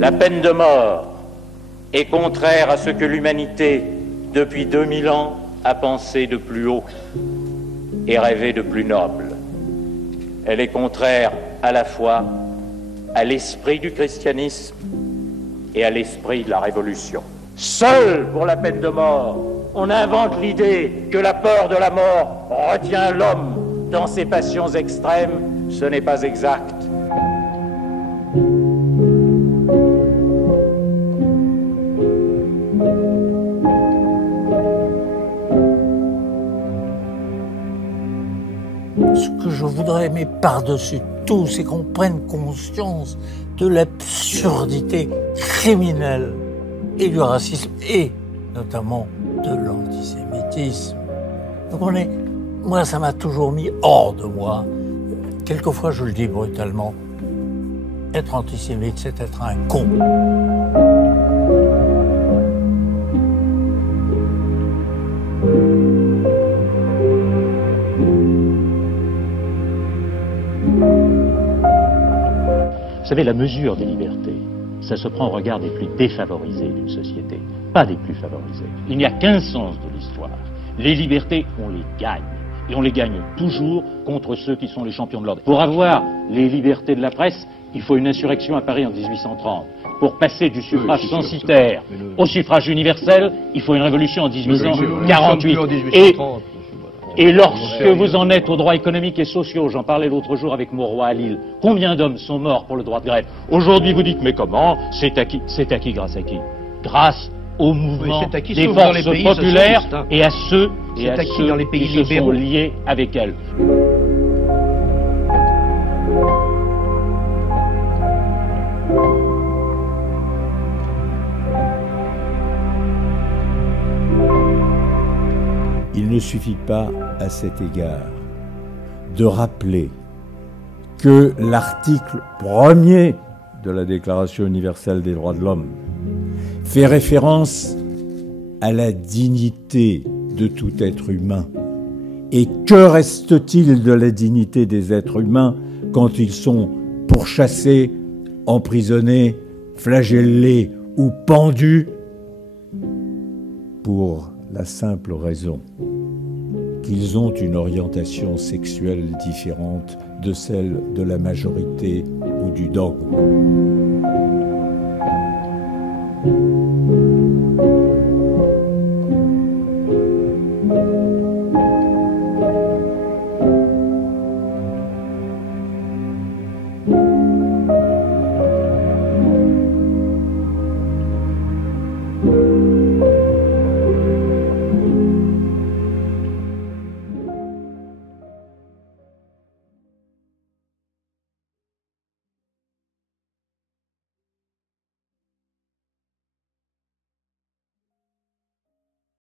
La peine de mort est contraire à ce que l'humanité, depuis 2000 ans, a pensé de plus haut et rêvé de plus noble. Elle est contraire à la fois à l'esprit du christianisme et à l'esprit de la Révolution. Seul pour la peine de mort, on invente l'idée que la peur de la mort retient l'homme dans ses passions extrêmes. Ce n'est pas exact. Ce que je voudrais, mais par-dessus tout, c'est qu'on prenne conscience de l'absurdité criminelle et du racisme, et notamment de l'antisémitisme. Donc moi, ça m'a toujours mis hors de moi. Quelquefois, je le dis brutalement, être antisémite, c'est être un con. Vous savez, la mesure des libertés, ça se prend au regard des plus défavorisés d'une société, pas des plus favorisés. Il n'y a qu'un sens de l'histoire. Les libertés, on les gagne. Et on les gagne toujours contre ceux qui sont les champions de l'ordre. Pour avoir les libertés de la presse, il faut une insurrection à Paris en 1830. Pour passer du suffrage censitaire au suffrage universel, il faut une révolution en 1848. Et lorsque vous en êtes aux droits économiques et sociaux, j'en parlais l'autre jour avec Mauroy à Lille, combien d'hommes sont morts pour le droit de grève? Aujourd'hui, vous dites, mais comment? C'est acquis grâce à qui? Grâce au mouvement des forces populaires et à ceux qui se sont liés avec elles. Il ne suffit pas, à cet égard, de rappeler que l'article 1er de la Déclaration universelle des droits de l'homme fait référence à la dignité de tout être humain. Et que reste-t-il de la dignité des êtres humains quand ils sont pourchassés, emprisonnés, flagellés ou pendus pour la simple raison qu'ils ont une orientation sexuelle différente de celle de la majorité ou du dogme.